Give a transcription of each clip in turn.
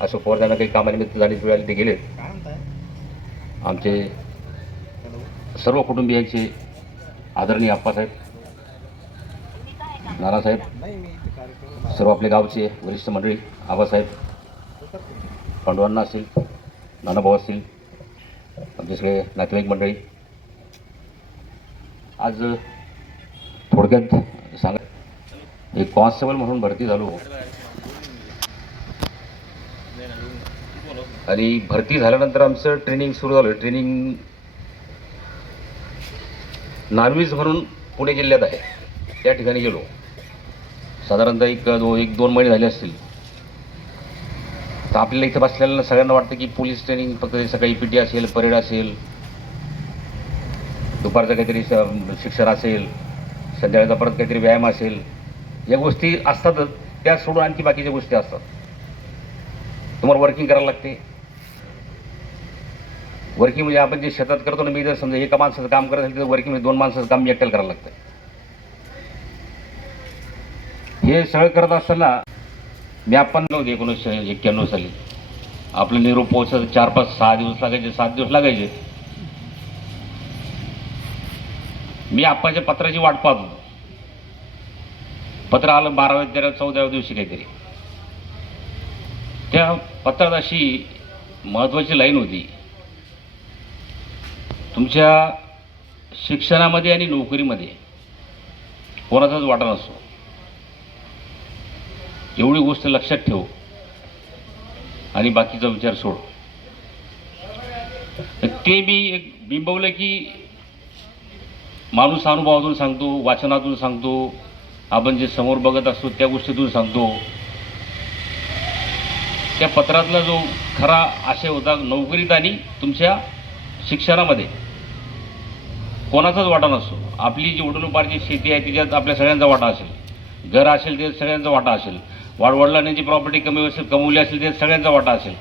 अशोक पवार त्यांना काही कामानिमित्त झाली वेळाला ते गेलेत. काय म्हणताय? आमचे सर्व कुटुंबियांचे आदरणीय आप्पासाहेब नानासाहेब सर्व आपले गावचे वरिष्ठ मंडळी आबासाहेब पांडवांना असतील नानाभाऊ असतील आमचे सगळे नातेवाईक मंडळी. आज थोडक्यात सांगा एक कॉन्स्टेबल म्हणून भरती झालो. आणि भरती झाल्यानंतर आमचं ट्रेनिंग सुरू झालं. ट्रेनिंग नार्वीज म्हणून पुणे जिल्ह्यात आहे. त्या ठिकाणी गेलो. साधारणतः एक दो एक दोन महिने झाले असतील. तर आपल्याला इथं बसलेल्या सगळ्यांना वाटतं की पोलीस ट्रेनिंग फक्त सकाळी पी टी असेल परेड असेल दुपारचं काहीतरी श- शिक्षण असेल संध्याकाळचा परत काहीतरी व्यायाम असेल. या गोष्टी असतातच. त्या सोडून आणखी बाकीच्या गोष्टी असतात. तुम्हाला वर्किंग करायला लागते. वर्किंग म्हणजे आपण जे शेतात करतो ना मी जर समजा एका माणसाचं काम करत असेल तर वर्किंग म्हणजे दोन माणसाचं काम एकट्याला करायला लागतं. हे सगळं करत असताना मी आपण नव्हते एकोणीसशे एक्क्याण्णव साली. आपलं निरोप पोहोचायचं चार पाच सहा दिवस लागायचे सात दिवस लागायचे. मी आप्पाच्या पत्राची वाट पाहत. होतो पत्र आलं बाराव्या तेरा चौदाव्या दिवशी काहीतरी. त्या पत्रात अशी महत्त्वाची लाईन होती. तुमच्या शिक्षणामध्ये आणि नोकरीमध्ये कोणाचाच वाटा नसतो. एवढी गोष्ट लक्षात ठेव आणि बाकीचा विचार सोड. ते मी एक बिंबवलं की माणूस अनुभवातून सांगतो वाचनातून सांगतो आपण जे समोर बघत असतो त्या गोष्टीतून सांगतो. त्या पत्रातला जो खरा आशय होता नोकरीत आणि तुमच्या शिक्षणामध्ये कोणाचाच वाटा नसतो. आपली जी वडिलोपार्जित शेती आहे तिच्यात आपल्या सगळ्यांचा वाटा असेल. घर असेल ते सगळ्यांचा वाटा असेल. वाडवडिलांनी जी प्रॉपर्टी कमी असेल कमवली असेल ते सगळ्यांचा वाटा असेल.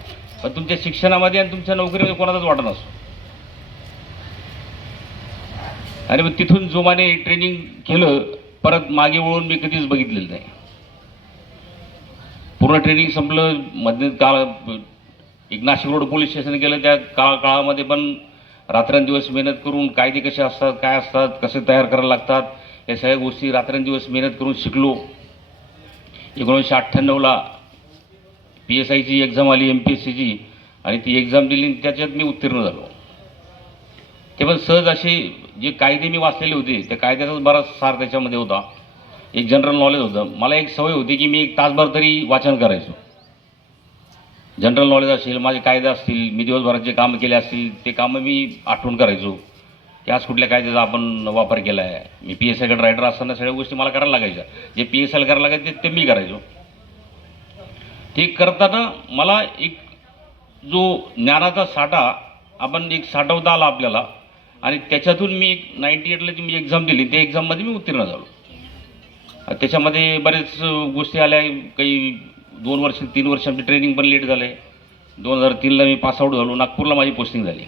पण तुमच्या शिक्षणामध्ये आणि तुमच्या नोकरीमध्ये कोणाचाच वाटा नसतो. आणि मग तिथून जोमाने ट्रेनिंग केलं परत मागे वळून मी कधीच बघितलेलं नाही. पूर्ण ट्रेनिंग संपलं. मध्ये काळ एक नाशिक रोड पोलीस स्टेशन गेलं त्या काळ काळामध्ये पण रात्रंदिवस मेहनत करून कायदे कसे असतात काय असतात कसे तयार करायला लागतात या सगळ्या गोष्टी रात्रंदिवस मेहनत करून शिकलो. एकोणीसशे अठ्ठ्याण्णवला पी एस आयची एक्झाम आली एम पी एस सीची आणि ती एक्झाम दिली आणि त्याच्यात मी उत्तीर्ण झालो. ते पण सहज असे जे कायदे मी वाचलेले होते त्या कायद्याचाच बराच सार त्याच्यामध्ये होता. एक जनरल नॉलेज होतं. मला एक सवय होती की मी एक तासभर तरी वाचन करायचो. जनरल नॉलेज असेल माझे कायदे असतील मी दिवसभरात जे कामं केले असतील ते कामं मी आठवण करायचो. की आज कुठल्या कायद्याचा आपण वापर केला आहे मी पी एस आयकडे रायडर असताना सगळ्या गोष्टी मला करायला लागायच्या. जे पी एस आयला करायला लागायचे ते मी करायचो. ते करताना मला एक जो ज्ञानाचा साठा आपण एक साठवता आला आपल्याला आणि त्याच्यातून मी एक नाईन्टी एटला जी मी एक्झाम दिली त्या एक्झाममध्ये मी उत्तीर्ण झालो. त्याच्यामध्ये बरेच गोष्टी आल्या. काही दोन वर्ष तीन वर्ष आमची ट्रेनिंग पण लेट झालं आहे दोन हजार तीनला मी पासआउट झालो. नागपूरला माझी पोस्टिंग झाली.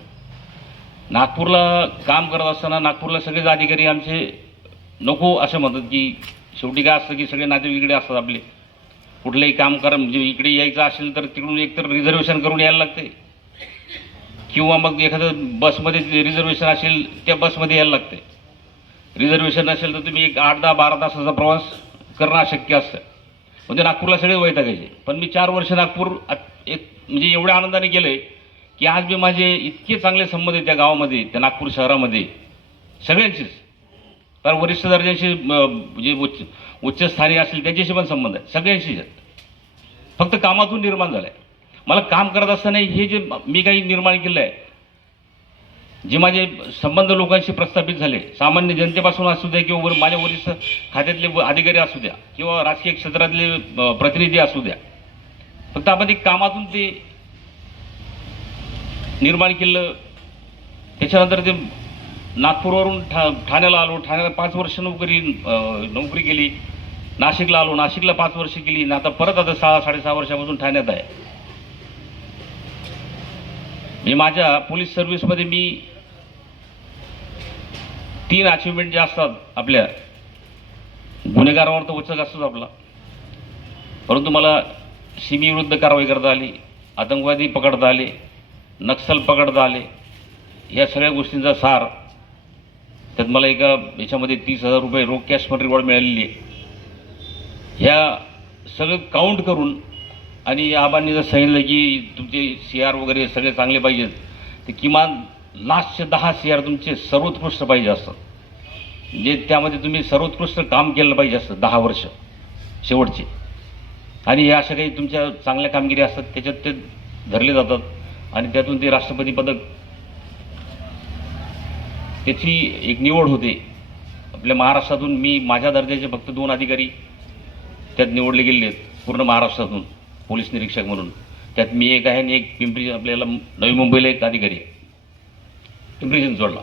नागपूरला काम करत असताना नागपूरला सगळेच अधिकारी आमचे नको असं म्हणतात की शेवटी काय असतं की सगळे नातेवाईक इकडे असतात आपले. कुठलंही काम करा म्हणजे इकडे यायचं असेल तर तिकडून एकतर रिझर्वेशन करून यायला लागते. किंवा मग एखादं बसमध्ये रिझर्वेशन असेल त्या बसमध्ये यायला लागते. रिझर्वेशन नसेल तर तुम्ही एक आठ दहा बारा तासाचा प्रवास करणं अशक्य असतं. म्हणजे नागपूरला सगळे वैतागायचे पण मी चार वर्ष नागपूर एक म्हणजे एवढ्या आनंदाने गेलं आहे की आज मी माझे इतके चांगले संबंध आहेत त्या गावामध्ये त्या नागपूर शहरामध्ये. सगळ्यांशीच तर वरिष्ठ दर्जाचे म्हणजे उच्च उच्चस्थानी असतील त्यांच्याशी पण संबंध आहे सगळ्यांशीच फक्त कामातून निर्माण झालं आहे मला काम करत असताना हे जे मी काही निर्माण केलं आहे जे माझे संबंध लोकांशी प्रस्थापित झाले सामान्य जनतेपासून असू द्या किंवा वर- माझ्या वरिष्ठ खात्यातले व- अधिकारी असू द्या किंवा राजकीय क्षेत्रातले प्रतिनिधी असू द्या. फक्त आपण ते कामातून ते निर्माण केलं. त्याच्यानंतर ते नागपूरवरून ठा ठाण्याला आलो. ठाण्याला पाच वर्ष नोकरी नोकरी केली. नाशिकला आलो. नाशिकला पाच वर्ष केली. ना आता परत आता सहा साडेसहा वर्षापासून ठाण्यात आहे. मी माझ्या पोलीस सर्व्हिसमध्ये मी तीन अचिव्हमेंट जे असतात आपल्या गुन्हेगारावर तर उचक असतोच आपला. परंतु मला सीमीविरुद्ध कारवाई करता आली आतंकवादी पकडता आले नक्सल पकडता आले या सगळ्या गोष्टींचा सार त्यात मला एका याच्यामध्ये तीस हजार रुपये रोख कॅश पण रिवॉर्ड मिळालेली आहे. ह्या सगळं काउंट करून आणि आबांनी जर सांगितलं की तुमचे सी आर वगैरे सगळे चांगले पाहिजेत ते किमान लास्टचे दहा सी आर तुमचे सर्वोत्कृष्ट पाहिजे असतात. म्हणजे त्यामध्ये तुम्ही सर्वोत्कृष्ट काम केलं पाहिजे असतं दहा वर्ष शेवटचे. आणि हे अशा काही तुमच्या चांगल्या कामगिरी असतात त्याच्यात ते धरले जातात आणि त्यातून ते राष्ट्रपती पदक त्याची एक निवड होते. आपल्या महाराष्ट्रातून मी माझ्या दर्जाचे फक्त दोन अधिकारी त्यात निवडले गेले आहेत पूर्ण महाराष्ट्रातून पोलीस निरीक्षक म्हणून. त्यात मी एक आहे आणि एक पिंपरी आपल्याला नवी मुंबईला एक अधिकारी आहे. पिंपरी चिंचवडला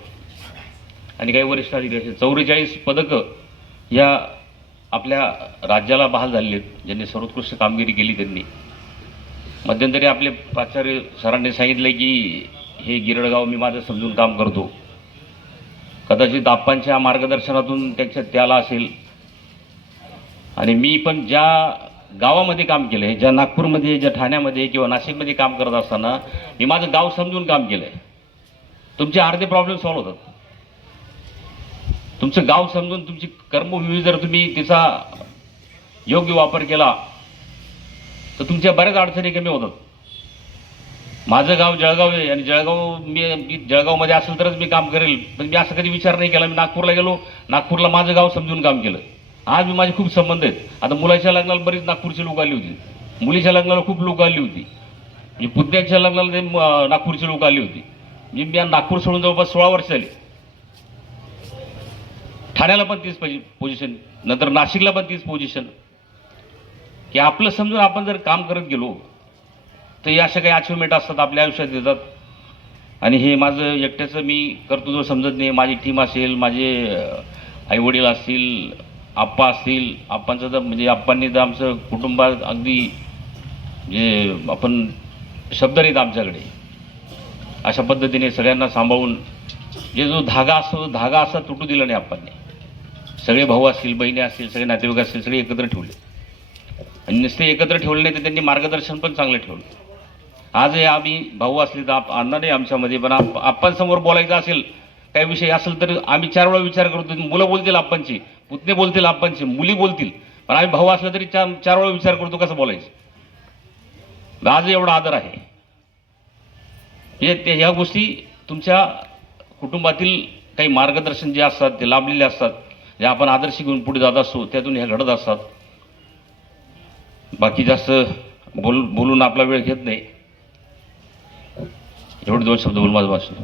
आणि काही वरिष्ठ अधिकारी असे चौवेचाळीस पदकं या आपल्या राज्याला बहाल झालेली आहेत. ज्यांनी सर्वोत्कृष्ट कामगिरी केली त्यांनी. मध्यंतरी आपले प्राचार्य सरांनी सांगितले की हे गिरडगाव मी माझं समजून काम करतो. कदाचित आप्पांच्या मार्गदर्शनातून त्याच्यात त्याला असेल. आणि मी पण ज्या गावामध्ये काम केलं आहे ज्या नागपूरमध्ये ज्या ठाण्यामध्ये किंवा नाशिकमध्ये काम करत असताना मी माझं गाव समजून काम केलं आहे तुमचे अर्धे प्रॉब्लेम सॉल्व्ह होतात. तुमचं गाव समजून तुमची कर्मभूमी जर तुम्ही तिचा योग्य वापर केला तर तुमच्या बऱ्याच अडचणी कमी होतात. माझं गाव जळगाव आहे आणि जळगाव मी मी जळगावमध्ये असेल तरच मी काम करेल. पण मी असं कधी विचार नाही केला. मी नागपूरला गेलो. नागपूरला माझं गाव समजून काम केलं. आज मी माझे खूप संबंध आहेत. आता मुलाच्या लग्नाला बरीच नागपूरची लोक आली होती. मुलीच्या लग्नाला खूप लोक आली होती. म्हणजे पुतण्याच्या लग्नाला ते नागपूरची लोक आली होती. मी मी नागपूर सोडून जवळपास सोळा वर्ष झाली. ठाण्याला पण तीच पाहिजे पोझिशन नंतर नाशिकला पण तीच पोझिशन की आपलं समजून आपण जर काम करत गेलो तर या अशा काही अचिव्हमेंट असतात आपल्या आयुष्यात येतात. आणि हे माझं एकट्याचं मी कर्तृत्व समजत नाही. माझी टीम असेल माझे आईवडील असतील आप्पा असतील आप्पांचं तर म्हणजे आप्पांनी तर आमचं कुटुंबात अगदी म्हणजे आपण शब्द नाहीत आमच्याकडे. अशा पद्धतीने सगळ्यांना सांभाळून जे जो धागा असतो तो धागा असा तुटू दिला नाही आप्पांनी सगळे भाऊ असतील बहिणी असतील सगळे नातेवाईक असतील सगळे एकत्र ठेवले. आणि नुसते एकत्र ठेवले नाही तर त्यांनी मार्गदर्शन पण चांगलं ठेवलं. आजही आम्ही भाऊ असले तर आप आणणार नाही आमच्यामध्ये पण आप आप्पांसमोर बोलायचं असेल काही विषय असेल तर आम्ही चार वेळा विचार करतो मुलं बोलतील आप्पांची पुतणे बोलतील आप्पांची मुली बोलतील. पण आम्ही भाऊ असला तरी चार चार वेळा विचार करतो कसं बोलायचं. आज एवढा आदर आहे. हे ते ह्या गोष्टी तुमच्या कुटुंबातील काही मार्गदर्शन जे असतात ते लाभलेले असतात जे आपण आदर्श घेऊन पुढे जात असतो त्यातून ह्या घडत असतात. बाकी जास्त बोल बोलून आपला वेळ घेत नाही. एवढे दोन शब्द बोलून माझं भाषण